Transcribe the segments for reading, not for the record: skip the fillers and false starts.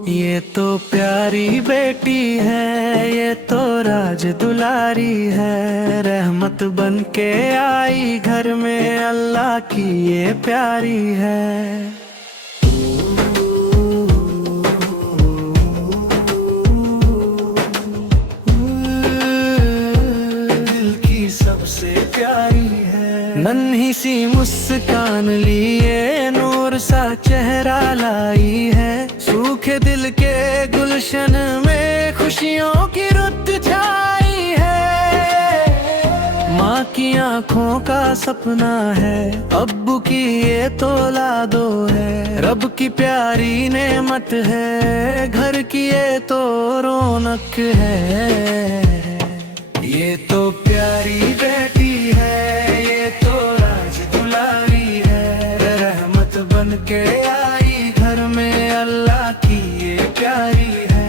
ये तो प्यारी बेटी है, ये तो राज दुलारी है। रहमत बन के आई घर में, अल्लाह की ये प्यारी है। दिल की सबसे प्यारी है। नन्ही सी मुस्कान लिए नूर सा चेहरा लाई है। सूखे दिल के गुलशन में खुशियों की रुत छाई है। माँ की आंखों का सपना है, अब्बू की ये तो लाडो है। रब की प्यारी नेमत है, घर की ये तो रौनक है। ये तो प्यारी बेटी है, ये तो राज दुलारी है। रहमत बन के आई घर में, अल्लाह की ये प्यारी है।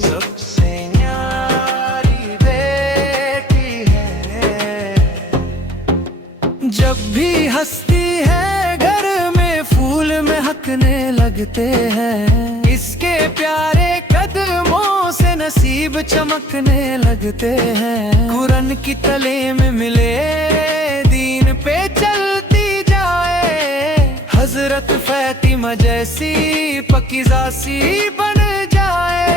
सबसे न्यारी बेटी है। जब भी हंसती है घर में फूल महकने लगते हैं। इसके प्यारे कदमों से नसीब चमकने लगते हैं। कुरान की तले में मिले दीन पे चलती जाए। हजरत फातिमा जैसी पकीज़ा सी बन जाए।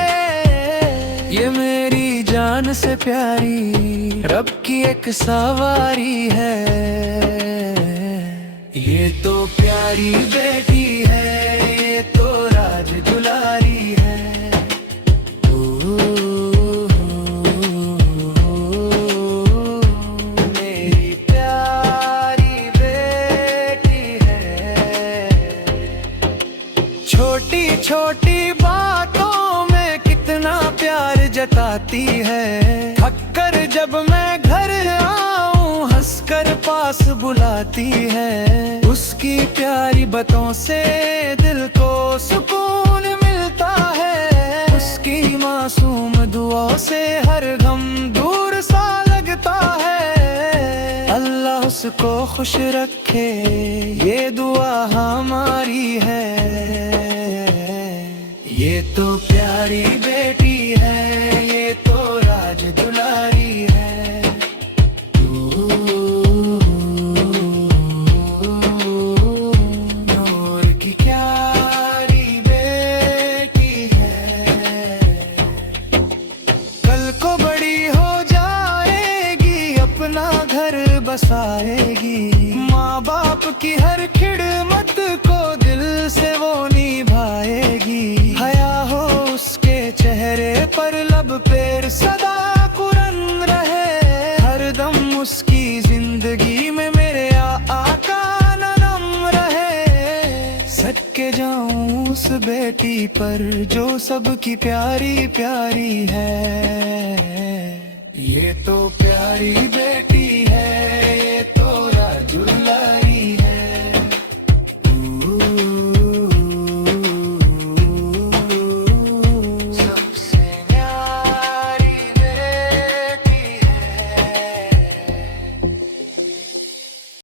ये मेरी जान से प्यारी रब की एक सवारी है। ये तो प्यारी बेटी है, ये तो राज दुलारी है। मेरी प्यारी बेटी है। छोटी छोटी बातों में कितना प्यार जताती है। थककर जब मैं घर आऊं हंसकर पास बुलाती है। उसकी प्यारी बातों से दिल को सुकून मिलता है। उसकी मासूम दुआओं से हर गम दूर सा लगता है। अल्लाह उसको खुश रखे, ये दुआ हमारी है। ये तो प्यारी बेटी है, ये तो राज दुलारी है। बसाएगी माँ बाप की हर खिदमत को दिल से वो निभाएगी। हया हो उसके चेहरे पर, लब पे सदा कुरान रहे। हर दम उसकी जिंदगी में मेरे आका नरम रहे। सदके जाऊं उस बेटी पर जो सबकी प्यारी प्यारी है। ये तो प्यारी बेटी